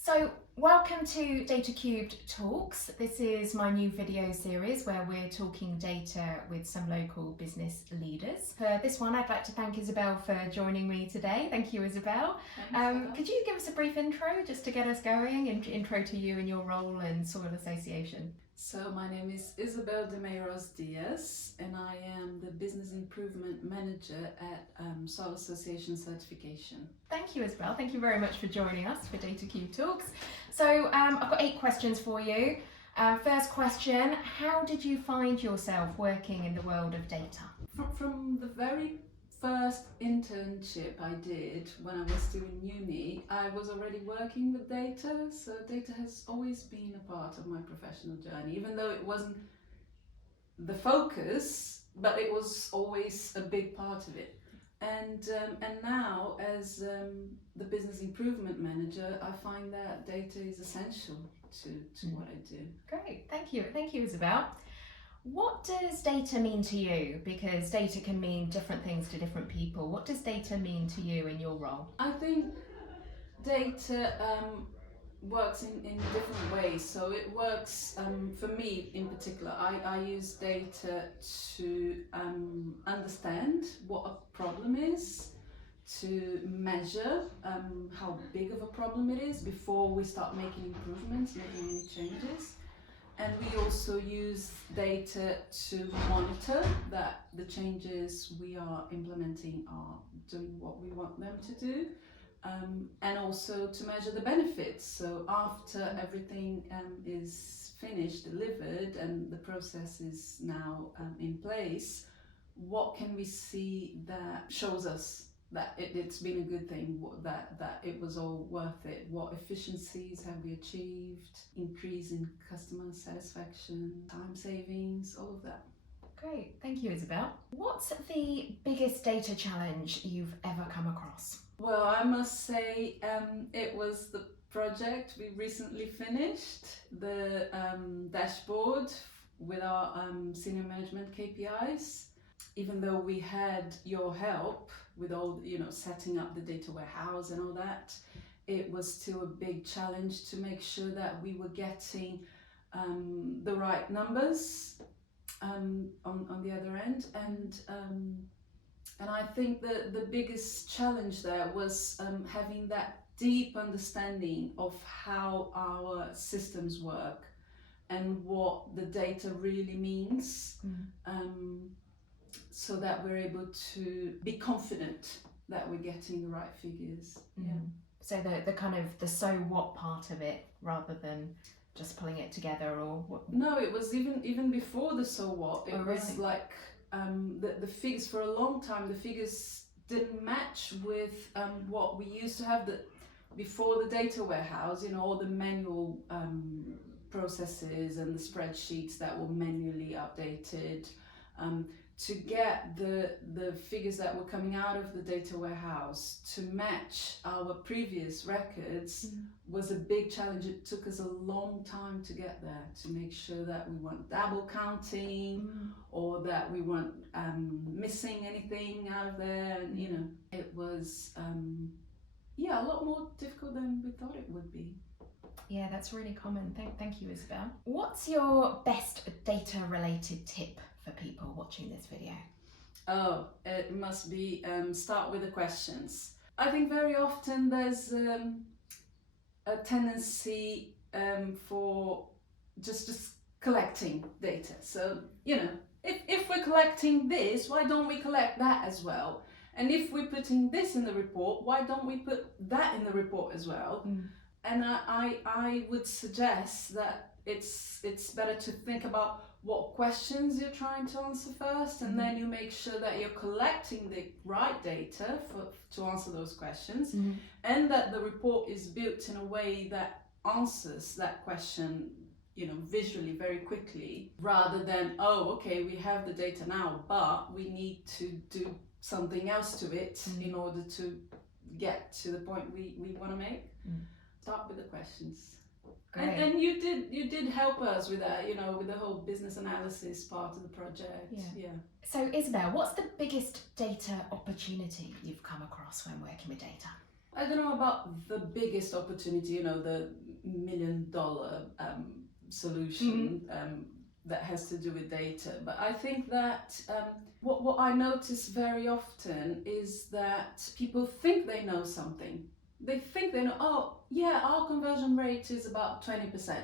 So, welcome to Data³ Talks. This is my new video series where we're talking data with some local business leaders. For this one, I'd like to thank Isabel for joining me today. Thank you, Isabel. Could you give us a brief intro just to get us going, intro to you and your role in Soil Association? So my name is Isabel De Meiroz Dias and I am the Business Improvement Manager at Soil Association Certification. Thank you, Isabel. Thank you very much for joining us for Data³ Talks. So I've got 8 questions for you. First question, how did you find yourself working in the world of data? From the very first internship I did when I was still in uni, I was already working with data, so data has always been a part of my professional journey, even though it wasn't the focus, but it was always a big part of it. And now as the business improvement manager, I find that data is essential to what I do. Great, thank you, Isabel. What does data mean to you? Because data can mean different things to different people. What does data mean to you in your role? I think data works in different ways. So it works, for me in particular, I use data to understand what a problem is, to measure how big of a problem it is before we start making improvements, making any changes. And we also use data to monitor that the changes we are implementing are doing what we want them to do, and also to measure the benefits. So after everything is finished, delivered, and the process is now in place, what can we see that shows us that it's been a good thing, that it was all worth it? What efficiencies have we achieved, increase in customer satisfaction, time savings, all of that. Great, thank you, Isabel. What's the biggest data challenge you've ever come across? Well, I must say it was the project we recently finished, the dashboard with our senior management KPIs. Even though we had your help with all, setting up the data warehouse and all that, it was still a big challenge to make sure that we were getting the right numbers on the other end. And I think the biggest challenge there was having that deep understanding of how our systems work and what the data really means. So that we're able to be confident that we're getting the right figures. Yeah. So the kind of the so what part of it rather than just pulling it together, or what? No, it was even before the so what. It was really? like the figures for a long time. The figures didn't match with what we used to have before the data warehouse. All the manual processes and the spreadsheets that were manually updated. To get the figures that were coming out of the data warehouse to match our previous records was a big challenge. It took us a long time to get there, to make sure that we weren't double counting or that we weren't missing anything out of there. And, it was a lot more difficult than we thought it would be. Yeah, that's really common. Thank you, Isabel. What's your best data related tip for people watching this video? Oh, it must be start with the questions. I think very often there's a tendency for just collecting data. So, if we're collecting this, why don't we collect that as well? And if we're putting this in the report, why don't we put that in the report as well? And I would suggest that it's better to think about what questions you're trying to answer first, and then you make sure that you're collecting the right data to answer those questions, and that the report is built in a way that answers that question visually very quickly, rather than, oh, okay, we have the data now, but we need to do something else to it in order to get to the point we want to make. Start with the questions. And you did help us with that, with the whole business analysis part of the project. Yeah. So Isabel, what's the biggest data opportunity you've come across when working with data? I don't know about the biggest opportunity, you know, the $1 million solution that has to do with data. But I think that what I notice very often is that people think they know something. They think they know, oh, yeah, our conversion rate is about 20%.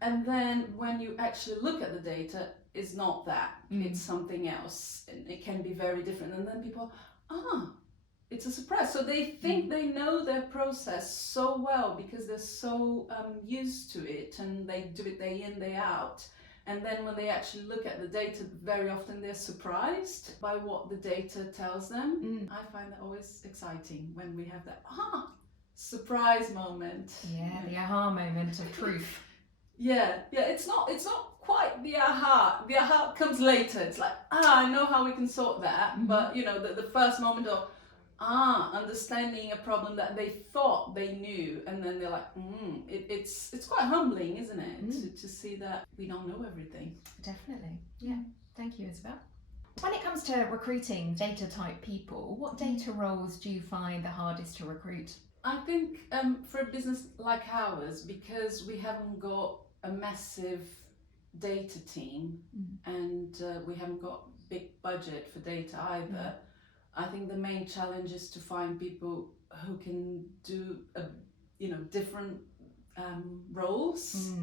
And then when you actually look at the data, it's not that. It's something else. And it can be very different. And then people, it's a surprise. So they think they know their process so well because they're so used to it and they do it day in, day out. And then when they actually look at the data, very often they're surprised by what the data tells them. I find that always exciting when we have that surprise moment. Yeah, the aha moment of truth. Yeah, it's not quite the aha. The aha comes later. It's like, I know how we can sort that. But you know, the first moment of understanding a problem that they thought they knew, and then they're like, it's quite humbling, isn't it, to see that we don't know everything. Definitely. Yeah. Thank you, Isabel. When it comes to recruiting data type people, what data roles do you find the hardest to recruit? I think for a business like ours, because we haven't got a massive data team and we haven't got big budget for data either, I think the main challenge is to find people who can do different roles.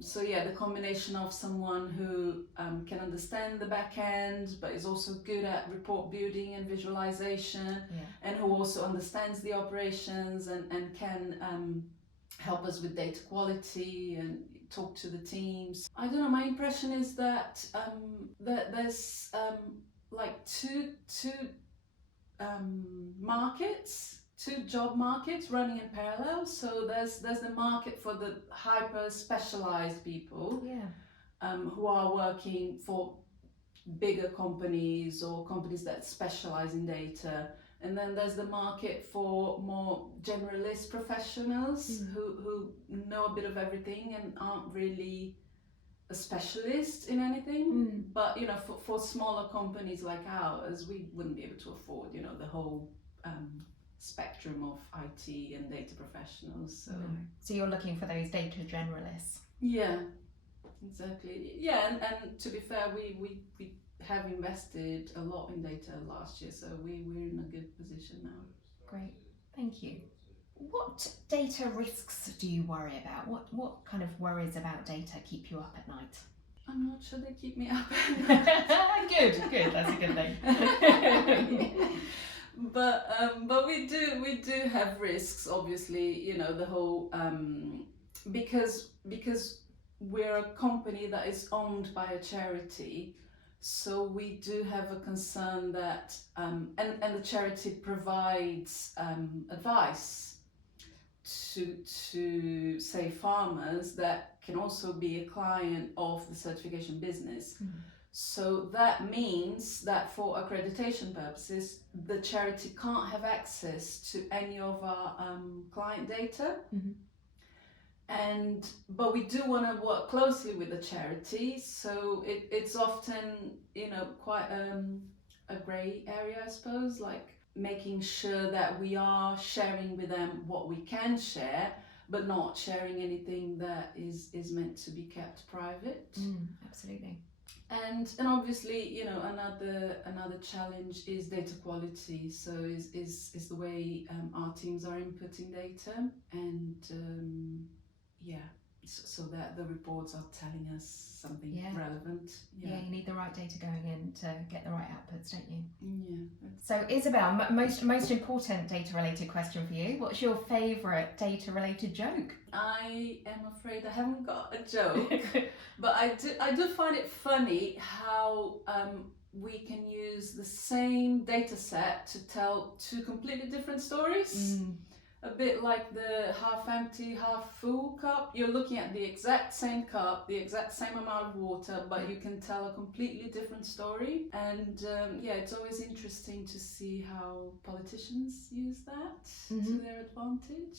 So yeah, the combination of someone who can understand the back end but is also good at report building and visualization, and who also understands the operations and can help us with data quality and talk to the teams. I don't know, my impression is that there's like two job markets running in parallel. So there's the market for the hyper specialized people who are working for bigger companies or companies that specialize in data, and then there's the market for more generalist professionals who know a bit of everything and aren't really a specialist in anything. But you know, for smaller companies like ours, we wouldn't be able to afford, you know, the whole spectrum of IT and data professionals. So you're looking for those data generalists. Yeah, exactly. Yeah, and to be fair, we have invested a lot in data last year, so we're in a good position now. Great, thank you. What data risks do you worry about? What kind of worries about data keep you up at night? I'm not sure they keep me up at night. Good, that's a good thing. But we do have risks, obviously, you know, the whole because we're a company that is owned by a charity, so we do have a concern that and the charity provides advice to say farmers that can also be a client of the certification business. So that means that for accreditation purposes, the charity can't have access to any of our client data. But we do want to work closely with the charity, so it's often, you know, quite a grey area, I suppose, like making sure that we are sharing with them what we can share, but not sharing anything that is meant to be kept private. Absolutely. And obviously, you know, another challenge is data quality. So is the way our teams are inputting data, and so that the reports are telling us something relevant. Yeah, you need the right data going in to get the right outputs, don't you? Yeah. So Isabel, most important data related question for you. What's your favourite data related joke? I am afraid I haven't got a joke, but I do find it funny how we can use the same data set to tell two completely different stories. A bit like the half empty, half full cup. You're looking at the exact same cup, the exact same amount of water, but you can tell a completely different story. And it's always interesting to see how politicians use that to their advantage.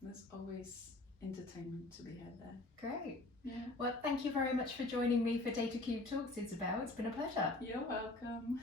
There's always entertainment to be had there. Great. Yeah. Well, thank you very much for joining me for Data³ Talks, Isabel. It's been a pleasure. You're welcome.